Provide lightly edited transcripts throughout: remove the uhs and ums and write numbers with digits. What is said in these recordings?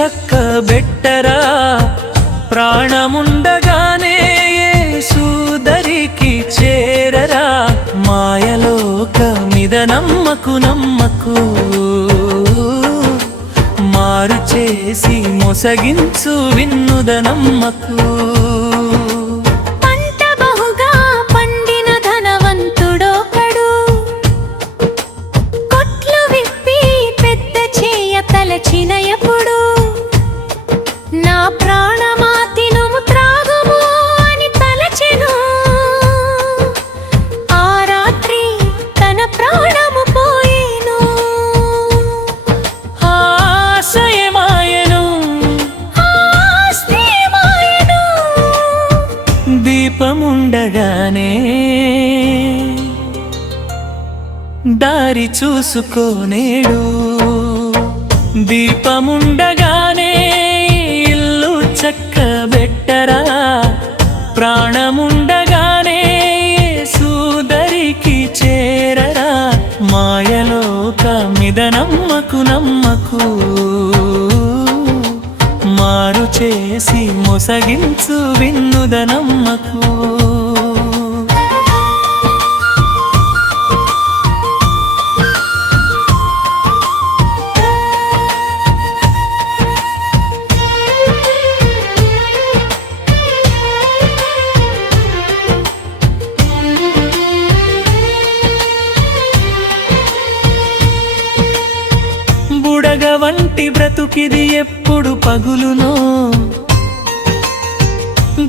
చక్కబెట్టరా ప్రాణముండగానే యేసుదరికి చేరరా మాయలోకమిద నమ్మకు నమ్మకు మారు చేసి మొసగించు విన్నుద నమ్మకు తలచినయపుడు నా ప్రాణమా తినుము త్రాగుము అని తలచెను ఆ రాత్రి తన ప్రాణము పోయేను ఆశయమాయెను ఆస్తిమాయెను దీపముండగానే దారి చూసుకోనేడు దీపముండగానే ఇల్లు చక్కబెట్టరా ప్రాణముండగానే యేసుదరికి చేరరా మాయలోకమిద నమ్మకు నమ్మకు మారు చేసి మొసగించు విన్నుద నమ్మకు బుడగ వంటి బ్రతుకిది ఎప్పుడు పగులునో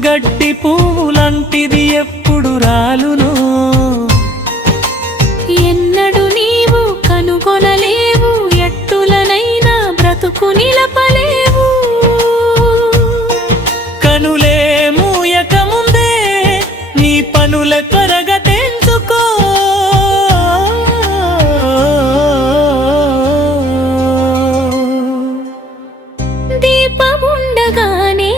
గడ్డి పువ్వులాంటిది ఎప్పుడు రాలునో ఎన్నడు నీవు కనుగొనలేవు ఎట్టులనైనా బ్రతుకు నిలపలేవు కనులే మూయక ముందే నీ పనుల త్వరగతెంచుకో దీపముండగానే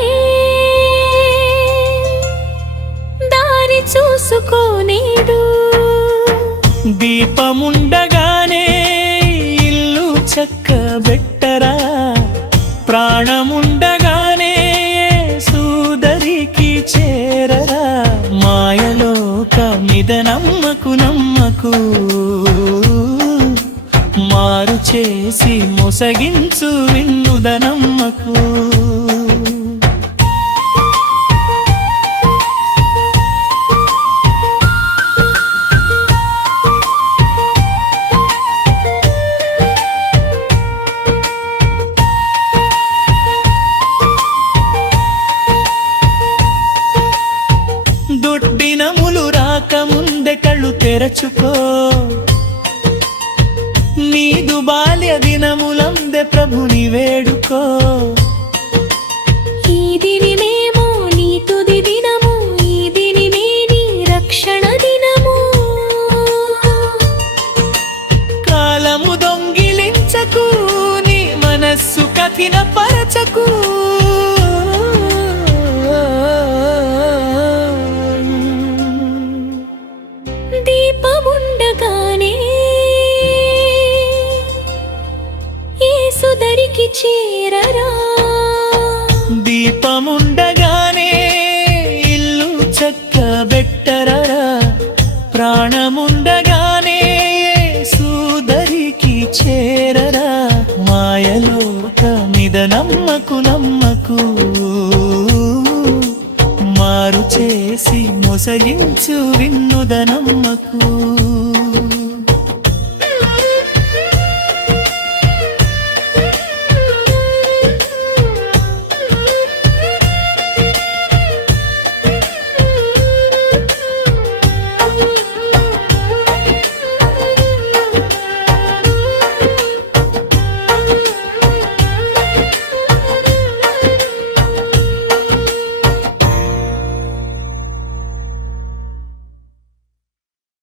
దారి చూసుకోనేడు దీపముండగానే ఇల్లు చక్కబెట్టరా ప్రాణముండగానే యేసుదరికి చేరరా మాయలోకమిద నమ్మకు నమ్మకు మారు చేసి మొసగించు విన్నుద నమ్మకు దుడ్డినములు రాకముందే కళ్ళు తెరచుకో నీదు బాల్య దినములందే ప్రభుని వేడుకో ఈ దినమేమో నీ తుది దినము ఈ దినమే నీ రక్షణ దినము కాలము దొంగిలించకు నీ మనస్సు కఠినపరచకు దీపముండగానే యేసుదరికి చేరరా దీపముండగానే ఇల్లు చక్కబెట్టరా ప్రాణముండగానే యేసుదరికి చేరరా మాయలోకమిద నమ్మకు నమ్మకు మారు చేసి మొసగించు విన్నుద నమ్మకు